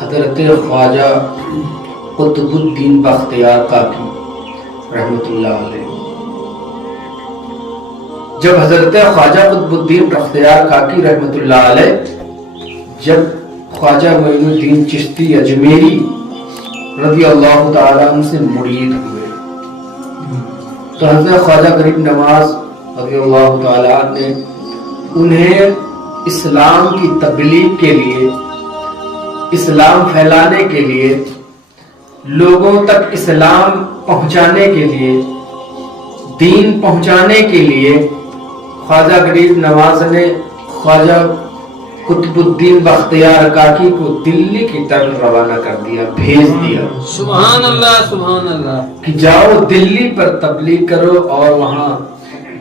حضرت خواجہ قطب الدین بختیار کاکی رحمۃ اللہ علیہ، جب حضرت خواجہ قطب الدین بختیار کاکی رحمۃ اللہ علیہ جب خواجہ معین الدین چشتی اجمیری رضی اللہ تعالیٰ عنہ سے مرید ہوئے تو حضرت خواجہ غریب نواز رضی اللہ تعالیٰ نے انہیں اسلام کی تبلیغ کے لیے، اسلام پھیلانے کے لیے، لوگوں تک اسلام پہنچانے کے لیے، دین پہنچانے کے لیے خواجہ غریب نواز نے خواجہ قطب الدین بختیار کاکی کو دلی کی طرف روانہ کر دیا، بھیج دیا۔ سبحان اللہ سبحان اللہ، کہ جاؤ دلی پر تبلیغ کرو اور وہاں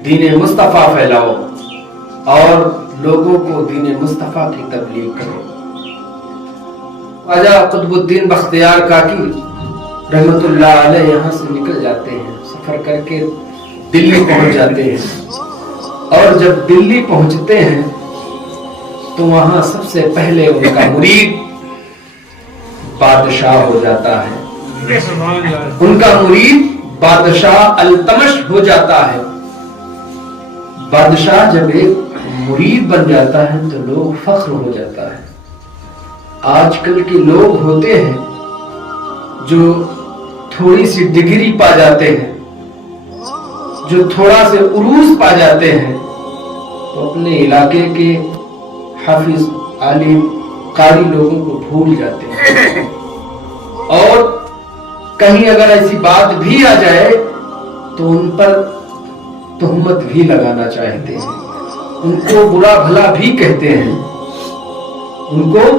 دین مصطفیٰ پھیلاؤ اور لوگوں کو دین مصطفیٰ کی تبلیغ کرو۔ خواجہ قطب الدین بختیار کاکی رحمت اللہ علیہ یہاں سے نکل جاتے ہیں، سفر کر کے دلی پہنچ جاتے ہیں، اور جب دلی پہنچتے ہیں تو وہاں سب سے پہلے ان کا مرید بادشاہ ہو جاتا ہے، ان کا مرید بادشاہ التمش ہو جاتا ہے۔ بادشاہ جب ایک مرید بن جاتا ہے تو لوگ فخر ہو جاتا ہے۔ آج کل کے لوگ ہوتے ہیں جو تھوڑی سی ڈگری پا جاتے ہیں، جو تھوڑا سے عروج پا جاتے ہیں تو اپنے علاقے کے حافظ عالم قاری لوگوں کو بھول جاتے ہیں، اور کہیں اگر ایسی بات بھی آ جائے تو ان پر تہمت بھی لگانا چاہتے ہیں، ان کو برا بھلا بھی کہتے ہیں، ان کو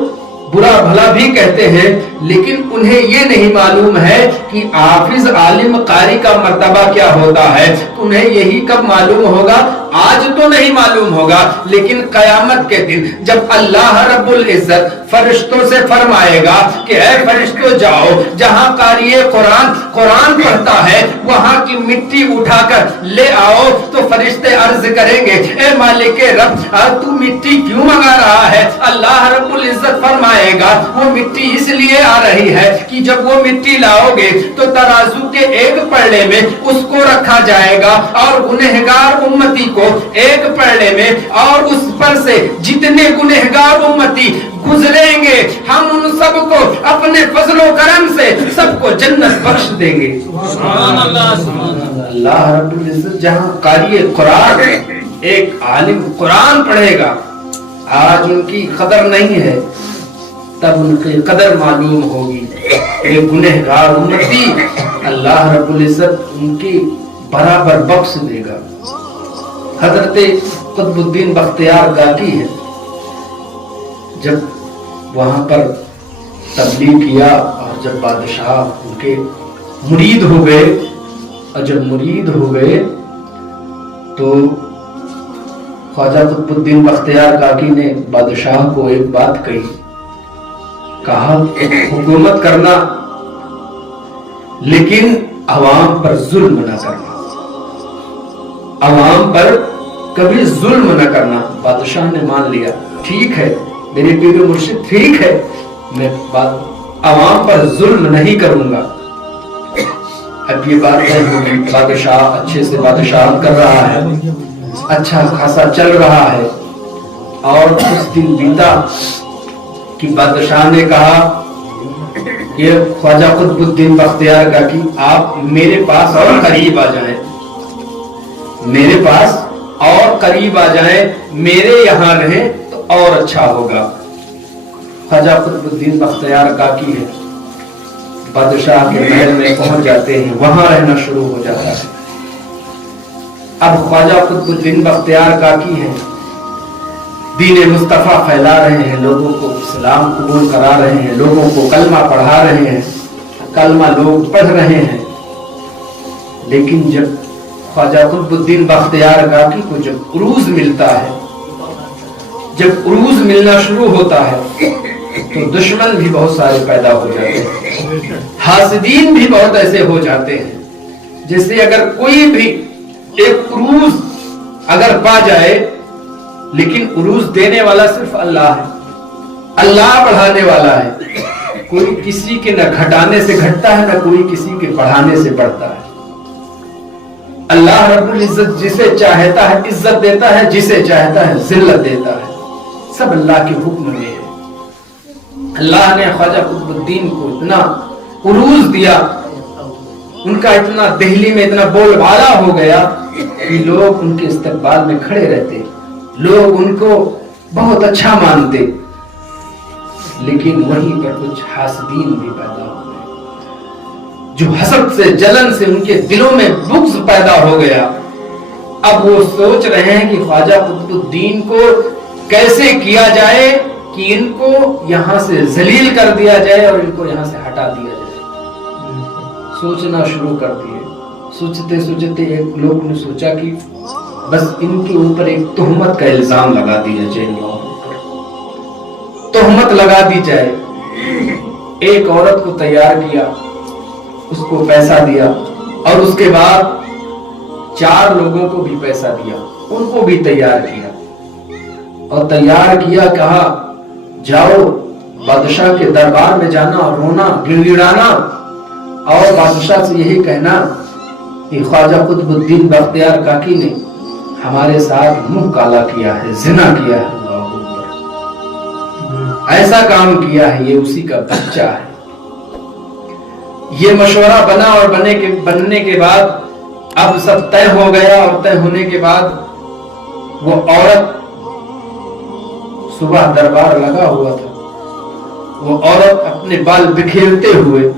برا بھلا بھی کہتے ہیں، لیکن انہیں یہ نہیں معلوم ہے کہ حافظ عالم قاری کا مرتبہ کیا ہوتا ہے۔ انہیں یہی کب معلوم ہوگا؟ آج تو نہیں معلوم ہوگا، لیکن قیامت کے دن جب اللہ رب العزت فرشتوں سے فرمائے گا کہ اے فرشتوں جاؤ جہاں قاری قرآن پڑھتا ہے وہاں کی مٹی اٹھا کر لے آؤ، تو فرشتے عرض کریں گے اے مالک رب تو مٹی کیوں منگا رہا ہے؟ اللہ رب العزت فرمائے گا وہ مٹی اس لیے آ رہی ہے کہ جب وہ مٹی لاؤ گے تو ترازو کے ایک پلڑے میں اس کو رکھا جائے گا اور گنہگار امتی کو ایک پلڑے میں، اور اس پر سے جتنے گنہگار امتی گزریں گے ہم ان سب کو اپنے فضل و کرم سے سب کو جنت بخش دیں گے۔ سبحان اللہ سبحان اللہ۔ اللہ رب العزت جہاں قاری قرآن ایک عالم قرآن پڑھے گا، آج ان کی قدر نہیں ہے، تب ان کی قدر معلوم ہوگی۔ ایک گنہگار امتی اللہ رب العزت ان کی برابر بخش دے گا۔ حضرت قطب الدین بختیار کاکی ہے، جب وہاں پر تبلیغ کیا اور جب بادشاہ ان کے مرید ہو گئے، اور جب مرید ہو گئے تو خواجہ قطب الدین بختیار کاکی نے بادشاہ کو ایک بات کہی، کہا حکومت کرنا لیکن عوام پر ظلم نہ کرنا، عوام پر کبھی ظلم نہ کرنا۔ بادشاہ نے مان لیا، ٹھیک ہے میرے پیر و مرشد، ٹھیک ہے میں عوام پر ظلم نہیں کروں گا۔ اب یہ بات نہیں ہوگی، بادشاہ اچھے سے بادشاہ کر رہا ہے، اچھا خاصا چل رہا ہے، اور اس دن بیتا کہ بادشاہ نے کہا یہ خواجہ قطب الدین بختیار کاکی آپ میرے پاس اور قریب آ جائیں، میرے پاس اور قریب آ جائیں، میرے یہاں رہیں تو اور اچھا ہوگا۔ خواجہ قطب الدین بختیار کاکی ہے، بادشاہ کے محل میں پہنچ جاتے ہیں، وہاں رہنا شروع ہو جاتا ہے۔ اب خواجہ قطب الدین بختیار کاکی ہے، دین مصطفیٰ پھیلا رہے ہیں، لوگوں کو اسلام قبول کرا رہے ہیں، لوگوں کو کلمہ پڑھا رہے ہیں، کلمہ لوگ پڑھ رہے ہیں، لیکن جب خواجہ قطب الدین بختیار کاکی کو جب عروج ملتا ہے، جب عروج ملنا شروع ہوتا ہے تو دشمن بھی بہت سارے پیدا ہو جاتے ہیں، حاسدین بھی بہت ایسے ہو جاتے ہیں، جیسے اگر کوئی بھی ایک عروج اگر پا جائے، لیکن عروج دینے والا صرف اللہ ہے، اللہ بڑھانے والا ہے، کوئی کسی کے نہ گھٹانے سے گھٹتا ہے، نہ کوئی کسی کے بڑھانے سے بڑھتا ہے۔ اللہ رب العزت جسے چاہتا ہے عزت دیتا ہے، جسے چاہتا ہے ذلت دیتا ہے، سب اللہ کے حکم میں ہے۔ اللہ نے خواجہ قطب الدین کو اتنا عروج دیا، ان کا اتنا دہلی میں اتنا بول بالا ہو گیا کہ لوگ ان کے استقبال میں کھڑے رہتے، لوگ ان کو بہت اچھا مانتے، لیکن وہیں پر کچھ حاسدین بھی پیدا ہو گئے، جو حسد سے جلن سے ان کے دلوں میں بغض پیدا ہو گیا۔ اب وہ سوچ رہے ہیں کہ خواجہ قطب الدین کو کیسے کیا جائے کہ ان کو یہاں سے ذلیل کر دیا جائے اور ان کو یہاں سے ہٹا دیا جائے۔ سوچنا شروع کر دیے، سوچتے سوچتے ایک لوگ نے سوچا کہ بس ان کے اوپر ایک تہمت کا الزام لگا دیا جائے، تہمت لگا دی جائے۔ ایک عورت کو تیار کیا، اس کو پیسہ دیا، اور اس کے بعد 4 لوگوں کو بھی پیسہ دیا، ان کو بھی تیار کیا، اور تیار کیا، کہا جاؤ بادشاہ کے دربار میں جانا، رونا گڑ گڑانا، اور بادشاہ سے یہی کہنا کہ خواجہ قطب الدین بختیار کاکی نے ہمارے ساتھ منہ کالا کیا ہے، زنا کیا ہے، ایسا کام کیا ہے، یہ اسی کا بچہ ہے۔ یہ مشورہ بنا، اور بننے کے بعد اب سب طے ہو گیا، اور طے ہونے کے بعد وہ عورت، صبح دربار لگا ہوا تھا، وہ عورت اپنے بال بکھیرتے ہوئے،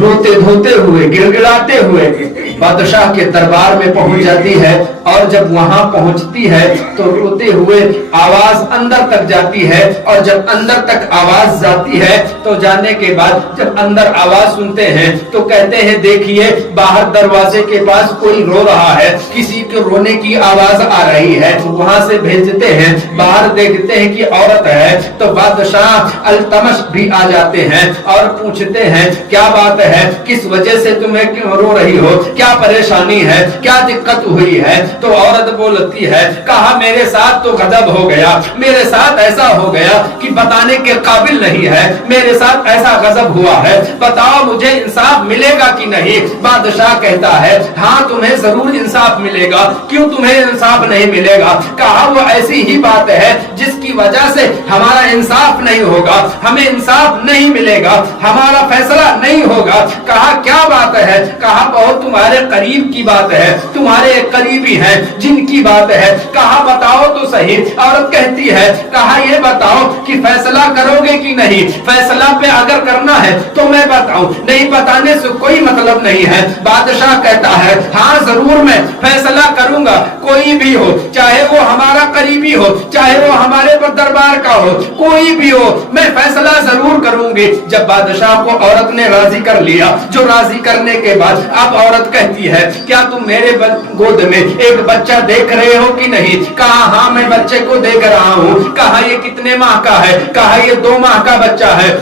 روتے دھوتے ہوئے، گڑ گڑاتے ہوئے بادشاہ کے دربار میں پہنچ جاتی ہے، اور جب وہاں پہنچتی ہے تو روتے ہوئے آواز اندر تک جاتی ہے، اور جب اندر تک آواز جاتی ہے تو جانے کے بعد جب اندر آواز سنتے ہیں تو کہتے ہیں دیکھیے باہر دروازے کے پاس کوئی رو رہا ہے، کسی کے رونے کی آواز آ رہی ہے، وہاں سے بھیجتے ہیں، باہر دیکھتے ہیں کہ عورت ہے، تو بادشاہ التمش بھی آ جاتے ہیں اور پوچھتے ہیں کیا بات ہے، کس وجہ سے تمہیں کیوں رو رہی ہو، کیا پریشانی ہے، کیا دقت ہوئی ہے؟ تو عورت بولتی ہے، کہا میرے ساتھ تو غضب ہو گیا، میرے ساتھ ایسا ہو گیا کہ بتانے کے قابل نہیں ہے، میرے ساتھ ایسا غضب ہوا ہے، بتاؤ مجھے انصاف ملے گا کہ نہیں؟ بادشاہ کہتا ہے ہاں تمہیں ضرور انصاف ملے گا، کیوں تمہیں انصاف نہیں ملے گا؟ کہا وہ ایسی ہی بات ہے جس کی وجہ سے ہمارا انصاف نہیں ہوگا، ہمیں انصاف نہیں ملے گا، ہمارا فیصلہ نہیں ہوگا۔ کہا کیا بات ہے؟ کہا بہت تمہارے قریب کی بات ہے، تمہارے قریبی ہیں جن کی بات ہے، کہا بتاؤ تو صحیح۔ عورت کہتی ہے، کہا یہ بتاؤ کہ فیصلہ کرو گے کہ نہیں؟ فیصلہ پہ اگر کرنا ہے تو میں بتاؤں، نہیں بتانے سے کوئی مطلب نہیں ہے۔ بادشاہ کہتا ہے ہاں ضرور میں فیصلہ کروں گا، کوئی بھی ہو، چاہے وہ ہمارا قریبی ہو، چاہے وہ ہمارے پر دربار کا ہو، کوئی بھی ہو، میں فیصلہ ضرور کروں گی۔ جب بادشاہ کو عورت نے راضی کر لیا، جو راضی کرنے کے بعد اب عورت کہتی ہے کیا تم میرے گود میں ایک بچہ دیکھ رہے ہو کہ نہیں؟ کہا ہاں میں بچے کو دیکھ رہا ہوں۔ کہا یہ کتنے ماہ کا ہے؟ کہا یہ 2 ماہ کا بچہ ہے۔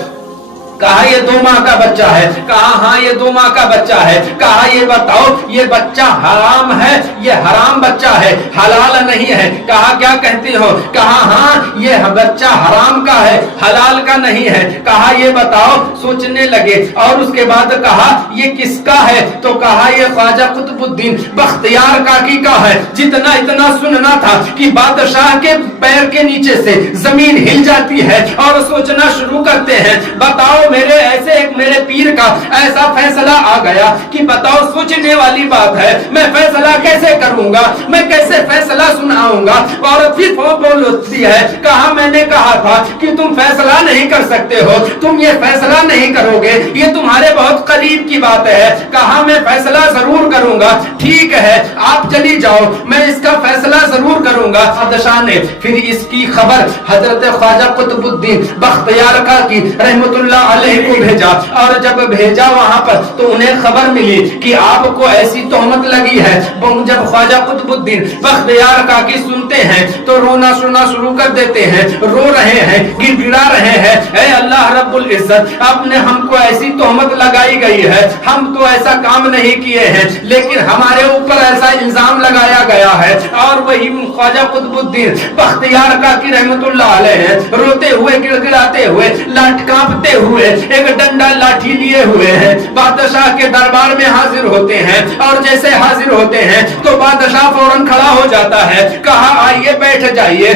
کہا یہ 2 ماہ کا بچہ ہے؟ کہا ہاں یہ 2 ماہ کا بچہ ہے۔ کہا یہ بتاؤ یہ بچہ حرام ہے، یہ حرام بچہ ہے، حلال نہیں ہے؟ کہا کیا کہتی ہو؟ کہا ہاں یہ بچہ حرام کا ہے، حلال کا نہیں ہے۔ کہا یہ بتاؤ، سوچنے لگے، اور اس کے بعد کہا یہ کس کا ہے؟ تو کہا یہ خواجہ قطب الدین بختیار کاکی کا ہے۔ جتنا اتنا سننا تھا کہ بادشاہ کے پیر کے نیچے سے زمین ہل جاتی ہے اور سوچنا شروع کرتے ہیں، بتاؤ میرے ایسے ایک میرے پیر کا ایسا فیصلہ آ گیا کہ بتاؤ سوچنے والی بات ہے، میں فیصلہ کیسے کروں گا، میں کیسے فیصلہ سناؤں گا؟ عورت پھر بولتی ہے، کہا میں نے کہا تھا کہ تم فیصلہ نہیں کر سکتے ہو، تم یہ فیصلہ نہیں کرو گے، یہ تمہارے بہت قریب کی بات ہے۔ کہا میں فیصلہ ضرور کروں گا، ٹھیک ہے آپ چلی جاؤ، میں اس کا فیصلہ ضرور کروں گا۔ بادشاہ نے پھر اس کی خبر حضرت خواجہ قطب الدین بختیار کاکی رحمت اللہ علیہ کو بھیجا، اور جب بھیجا وہاں پر تو انہیں خبر ملی کہ آپ کو ایسی تہمت لگی ہے۔ جب خواجہ قطب الدین بختیار کاکی سنتے ہیں تو رونا سنا شروع کر دیتے ہیں، رو رہے ہیں، گڑ گڑا رہے ہیں، اے اللہ رب العزت آپ نے ہم کو ایسی تہمت لگائی گئی ہے، ہم تو ایسا کام نہیں کیے ہیں، لیکن ہمارے اوپر ایسا الزام لگایا گیا ہے۔ اور وہی خواجہ قطب الدین بختیار کاکی رحمت اللہ علیہ روتے ہوئے گڑ گڑاتے ہوئے لٹکا हुए, एक डंडा लाठी लिए हुए हैं, बादशाह के दरबार में हाजिर होते हैं। और जैसे हाजिर होते हैं तो बादशाह फौरन खड़ा हो जाता है, कहा आइए बैठ जाइए।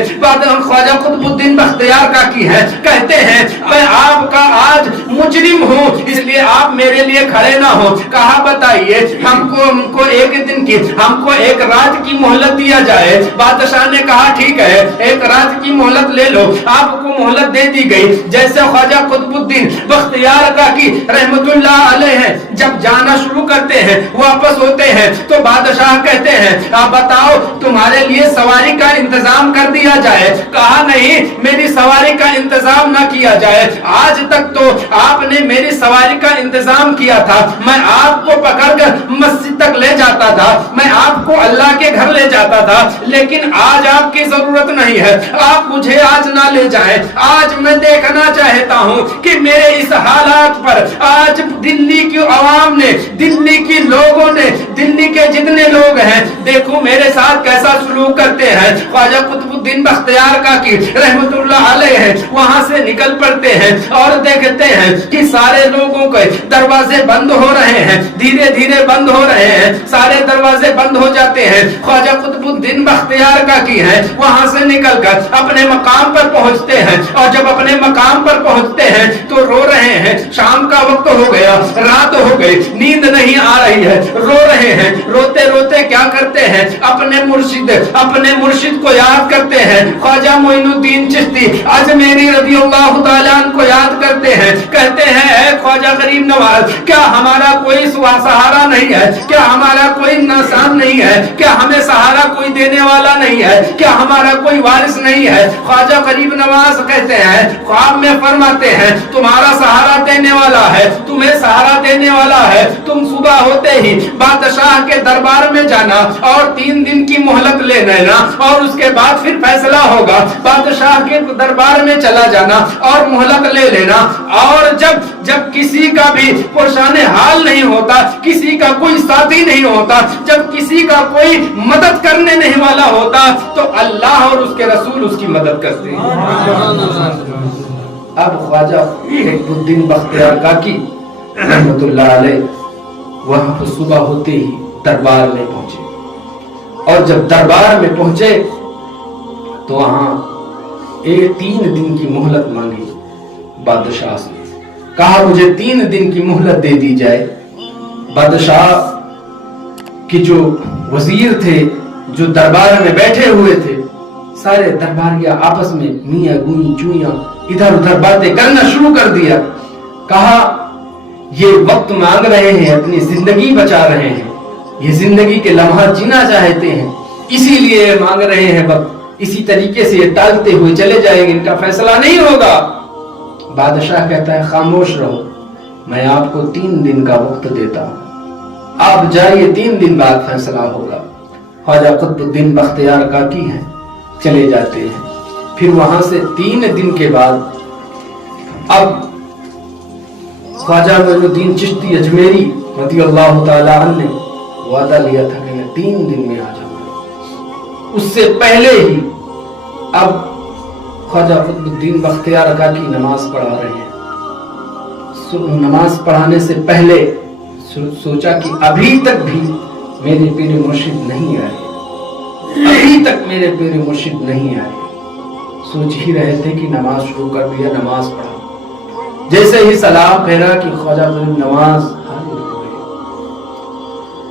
ख्वाजा कुतुबुद्दीन बख्तियार काकी है, कहते हैं मैं आपका आज मुजरिम हूँ, इसलिए आप मेरे लिए खड़े ना हो। कहा बताइए, हमको एक रात की मोहलत दिया जाए। बादशाह ने कहा ठीक है, एक रात की मोहलत ले लो। आपको मोहलत दे दी गई। जैसे ख्वाजा कुतुबुद्दीन बख्तियार काकी रहमतुल्लाह अलैह हैं, जब जाना शुरू करते हैं, वापस होते हैं, तो बादशाह कहते हैं आप बताओ तुम्हारे लिए सवारी का इंतजाम कर दिया जाए। कहा नहीं, मेरी सवारी का इंतजाम ना किया जाए। आज तक तो आपने मेरी सवारी का इंतजाम किया था, मैं आपको पकड़कर मस्जिद तक ले जाता था, मैं आपको अल्लाह के घर ले जाता था, लेकिन आज आपकी जरूरत नहीं है, आप मुझे आज ना ले जाएं। आज मैं देखना चाहता हूं कि मेरे इस हालात पर आज दिल्ली की आवाम ने, दिल्ली के लोगों ने, दिल्ली के जितने लोग हैं, देखो मेरे साथ कैसा सलूक करते हैं। ख्वाजा कुतुबुद्दीन बख्तियार काकी रहमतुल्लाह अलैह है, वहां से निकल पड़ते हैं और देखते हैं कि सारे लोगों के दरवाजे बंद हो रहे हैं, धीरे धीरे बंद हो रहे हैं, सारे दरवाजे बंद हो जाते हैं। ख्वाजा कुतुबुद्दीन बख्तियार काकी है, वहां से निकलकर अपने मकाम पर पहुंचते हैं, और जब अपने मकाम पर पहुंचते हैं तो रो रहे हैं। शाम का वक्त हो गया, रात हो गई, नींद नहीं आ रही है, रो रहे हैं। रोते रोते क्या करते हैं, अपने मुर्शिद को याद करते हैं, ख्वाजा मोइनुद्दीन चिश्ती अजमेरी रज़ियल्लाहु ताला अन्हु को याद करते हैं। कहते हैं ऐ ख्वाजा गरीब नवाज, क्या हमारा कोई सहारा नहीं है, क्या हमारा कोई नासान नहीं है, क्या हमें सहारा कोई देने वाला नहीं है, क्या हमारा कोई वारिस नहीं है। ख्वाजा गरीब नवाज कहते हैं, ख्वाब में फरमाते हैं तुम्हारा सहारा देने वाला है, तुम्हें सहारा देने वाला है। तुम सुबह होते ही बादशाह के दरबार में जाना और 3 दिन की मोहलत ले लेना, और उसके बाद फिर फैसला होगा। बादशाह के दरबार में चला जाना और मोहलत ले लेना, और जब किसी का भी पुरशाने हाल नहीं होता, किसी का कोई साथी नहीं होता, जब किसी का कोई मदद करने नहीं वाला होता, तो अल्लाह और उसके रसूल उसकी मदद करते हैं। अब ख्वाजा कुतुबुद्दीन बख्तियार काकी रहमतुल्लाह अलैह वहां सुबह होते ही दरबार में पहुंचे, और जब दरबार में पहुंचे तो वहां 3 दिन की मोहलत मांगी बादशाह से। कहा मुझे 3 दिन की मोहलत दे दी जाए। बादशाह के जो वजीर थे, जो दरबार में बैठे हुए थे, सारे दरबारिया आपस में मियां गुई चुइयां इधर उधर बातें करना शुरू कर दिया। कहा ये वक्त मांग रहे हैं, अपनी जिंदगी बचा रहे हैं, ये जिंदगी के लम्हा जीना चाहते हैं, इसीलिए मांग रहे हैं वक्त। इसी तरीके से ये टालते हुए चले जाएंगे, इनका फैसला नहीं होगा। बादशाह कहता है खामोश रहो, मैं आपको 3 दिन का वक्त देता हूं, आप जाइए, 3 दिन बाद फैसला होगा। ख्वाजा कुतुबुद्दीन बख्तियार काकी हैं, चले जाते हैं। फिर वहां से 3 दिन के बाद अब ख्वाजा मोइनुद्दीन चिश्ती अजमेरी रज़ियल्लाहु ताला अन्हु ने वादा लिया था कि मैं 3 दिन में आ जाऊंगा। उससे पहले ही अब ख्वाजा कुतुबुद्दीन बख्तियार काकी नमाज पढ़ा रहे हैं। नमाज पढ़ाने से पहले सोचा कि अभी तक भी मेरे पीर मुर्शिद नहीं आए, अभी तक मेरे पीर मुर्शिद नहीं आए। सोच ही रहे थे कि नमाज शुरू कर दिया, नमाज पढ़ा। जैसे ही सलाम फेरा कि ख्वाजा गरीब नवाज हाजिर हुए।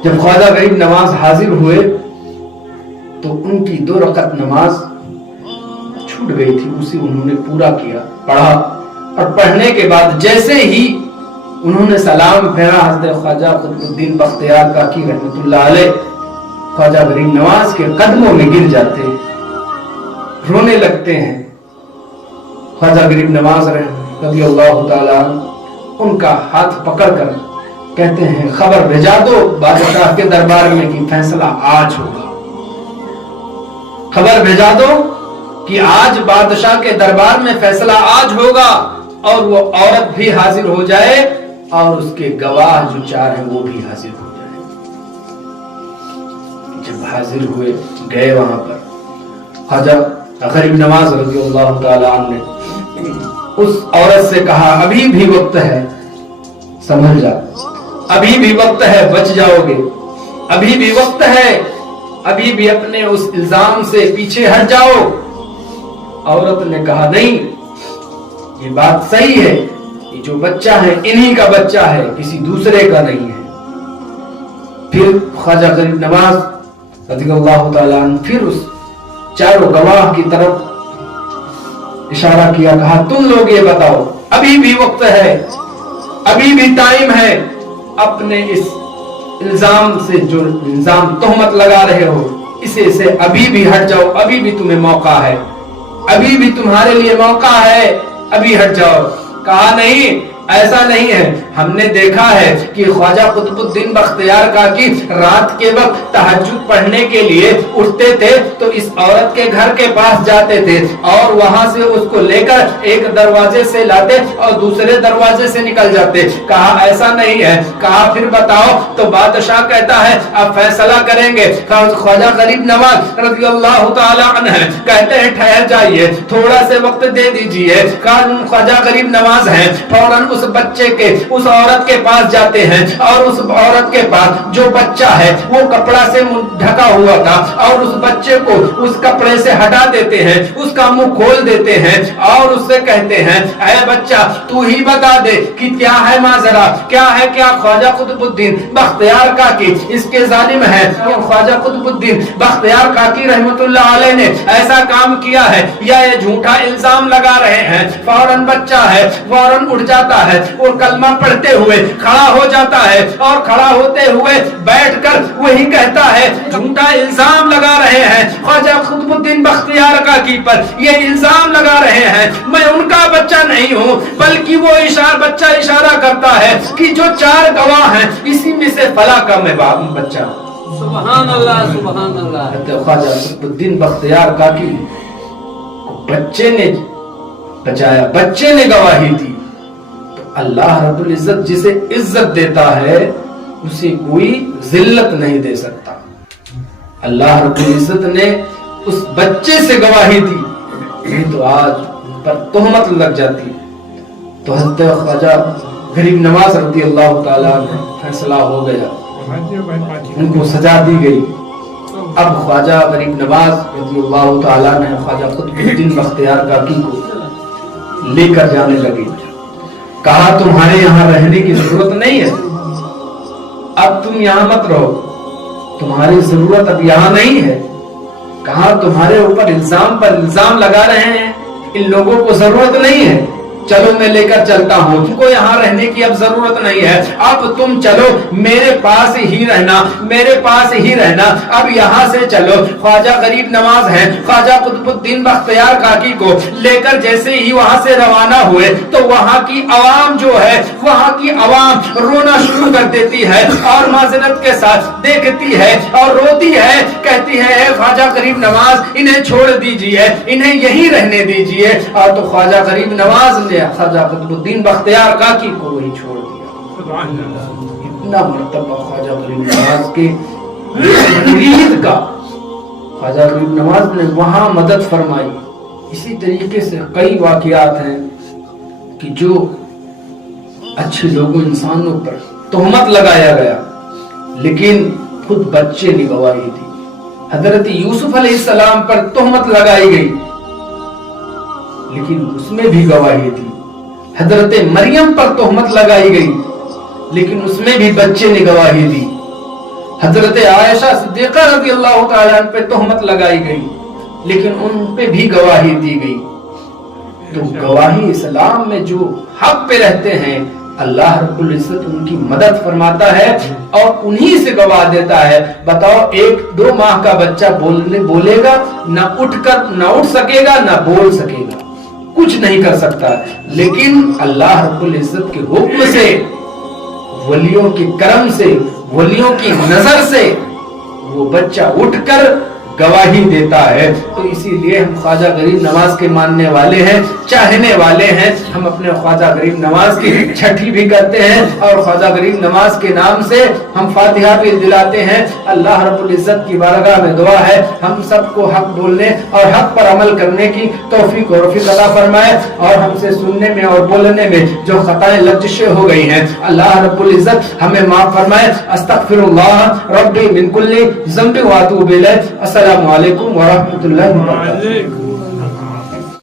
जब ख्वाजा गरीब नवाज हाजिर हुए तो उनकी 2 रकअत नमाज छूट गई थी, उसी उन्होंने पूरा किया, पढ़ा, और पढ़ने के बाद जैसे ही उन्होंने सलाम फेरा, हज़रत ख्वाजा कुतुबुद्दीन बख्तियार काकी रहमतुल्लाह अलैह ख्वाजा गरीब नवाज के कदमों में गिर जाते, रोने लगते हैं। ख्वाजा गरीब नवाज रज़ियल्लाहु ताला उनका हाथ पकड़कर कहते हैं खबर भेजा दो बादशाह के दरबार में कि फैसला आज होगा, खबर भेजा दो कि आज बादशाह के दरबार में फैसला आज होगा, और वो औरत भी हाजिर हो जाए और उसके गवाह जो 4 हैं वो भी हाजिर हो जाए। जब हाजिर हुए, गए वहां पर, ख्वाजा गरीब नवाज रज़ियल्लाहु ताला अन्हु ने उस औरत से कहा अभी भी वक्त है, संभल जा, अभी भी वक्त है, बच जाओगे, अभी भी वक्त है, अभी भी अपने उस इल्जाम से पीछे हट जाओ। औरत ने कहा नहीं, ये बात सही है, ये जो बच्चा है इन्हीं का बच्चा है, किसी दूसरे का नहीं है। फिर ख्वाजा गरीब नवाज रज़ियल्लाहु ताला अन्हु फिर उस चारों गवाह की तरफ इशारा किया, कहा तुम लोग ये बताओ, अभी भी वक्त है, अभी भी टाइम है, अपने इस इल्जाम से जो इल्जाम तोहमत लगा रहे हो इसे से अभी भी हट जाओ, अभी भी तुम्हें मौका है, अभी भी तुम्हारे लिए मौका है, अभी हट जाओ। कहा नहीं, ऐसा नहीं है, हमने देखा है कि ख्वाजा कुतुबुद्दीन बख्तियार काकी रात के वक्त तहज्जुद पढ़ने के लिए उठते थे तो इस औरत के घर के पास जाते थे और वहां से उसको लेकर एक दरवाजे से लाते और दूसरे दरवाजे से निकल जाते। कहा ऐसा नहीं है। कहा फिर बताओ। तो बादशाह कहता है अब फैसला करेंगे। ख्वाजा गरीब नवाज रज़ियल्लाहु ताला अन्हु कहते हैं ठहर जाइए, थोड़ा से वक्त दे दीजिए। ख्वाजा गरीब नवाज हैं, फौरन उस बच्चे के, उस औरत के पास जाते हैं और उस औरत के पास जो बच्चा है वो कपड़ा से ढका हुआ था और उस बच्चे को उस कपड़े से हटा देते हैं, उसका मुंह खोल देते हैं और उससे कहते हैं ऐ बच्चा तू ही बता दे कि क्या है माजरा, क्या है, क्या ख्वाजा कुतुबुद्दीन बख्तियार काकी इसके जालिम है, ख्वाजा कुतुबुद्दीन बख्तियार काकी रहमतुल्लाह अलैह ने ऐसा काम किया है या ये झूठा इल्जाम लगा रहे हैं। फौरन बच्चा है फौरन उठ जाता है और कलमा पढ़ते हुए खड़ा हो जाता है और खड़ा होते हुए बैठकर वही कहता है झूठा इल्जाम लगा रहे हैं ख्वाजा कुतुबुद्दीन बख्तियार काकी पर, ये इल्जाम लगा रहे हैं मैं उनका बच्चा नहीं हूँ, बल्कि वो बच्चा इशारा करता है कि जो चार गवाह हैं इसी में से फला का मैं बच्चा हूँ। सुभान अल्लाह, सुभान अल्लाह। ख्वाजा कुतुबुद्दीन बख्तियार काकी बच्चे ने बचाया, बच्चे ने गवाही दी। तो अल्लाह रब्बुल इज्जत जिसे इज्जत देता है उसे कोई जिल्लत नहीं दे सकता। अल्लाह रब्बुल इज्जत ने उस बच्चे से गवाही दी, नहीं तो आज पर तोहमत लग जाती। तो हज़रत ख्वाजा गरीब नवाज रज़ियल्लाहु ताला अन्हु फैसला हो गया, उनको सजा दी गई। अब ख्वाजा गरीब नवाज रज़ियल्लाहु ताला ने ख्वाजा कुतुबुद्दीन बख्तियार काकी को लेकर जाने लगे। कहा तुम्हारे यहाँ रहने की जरूरत नहीं है, अब तुम यहाँ मत रहो, तुम्हारी जरूरत अब यहाँ नहीं है। कहा तुम्हारे ऊपर इल्जाम पर इल्जाम लगा रहे हैं, इन लोगों को जरूरत नहीं है, चलो मैं लेकर चलता हूँ, तुमको यहाँ रहने की अब जरूरत नहीं है, अब तुम चलो मेरे पास ही रहना, मेरे पास ही रहना, अब यहाँ से चलो। ख्वाजा गरीब नवाज हैं, ख्वाजा कुतुबुद्दीन बख्तियार काकी को लेकर जैसे ही वहां से रवाना हुए तो वहां की आवाम जो है, वहां की आवाम रोना शुरू कर देती है और माजरत के साथ देखती है और रोती है, कहती है ख्वाजा गरीब नवाज इन्हें छोड़ दीजिए, इन्हें यहीं रहने दीजिए। और तो ख्वाजा गरीब नवाज ने ख्वाजा कुतुबुद्दीन बख्तियार काकी को वही छोड़ दिया। इतना मर्तबा ख्वाजा गरीब नवाज के मुरीद का ख्वाजा गरीब नवाज ने वहां मदद फरमाई। इसी तरीके से कई वाकयात हैं कि जो अच्छे लोगों इंसानों पर तोहमत लगाया गया लेकिन खुद बच्चे ने गवाही दी। हजरत यूसुफ अलैहिस्सलाम पर तोहमत लगाई गई लेकिन उसमें भी गवाही दी। हजरत मरियम पर तोहमत लगाई गई लेकिन उसमें भी बच्चे ने गवाही दी। हजरत आयशा सिद्दीक़ा रज़ियल्लाहु ताला अन्हा पे तोहमत लगाई गई लेकिन उन पे भी गवाही दी गई। तो गवाही इस्लाम में जो हक पे रहते हैं अल्लाह रब्बुल इज्जत उनकी मदद फरमाता है और उन्हीं से गवाह देता है। बताओ 1-2 माह का बच्चा बोलेगा ना, उठ सकेगा ना बोल सकेगा, कुछ नहीं कर सकता, लेकिन अल्लाह रब्बुल इज्जत के हुक्म से, वलियों के करम से, वलियों की नजर से वो बच्चा उठकर گواہی دیتا ہے. تو اسی لیے ہم خواجہ غریب نواز کے ماننے والے ہیں, چاہنے والے ہیں. ہم اپنے خواجہ غریب نواز کی چھٹی بھی کرتے ہیں اور خواجہ غریب نواز کے نام سے ہم فاتحہ بھی دلاتے ہیں. اللہ رب العزت کی بارگاہ میں دعا ہے ہم سب کو حق بولنے اور حق پر عمل کرنے کی توفیق و رفیق عطا فرمائے, اور ہم سے سننے میں اور بولنے میں جو خطائیں لغزشیں ہو گئی ہیں اللہ رب العزت ہمیں معاف فرمائے. استغفر اللہ ربی من کل ذنب واتوب الیہ. السلام علیکم ورحمۃ اللہ وبرکاتہ.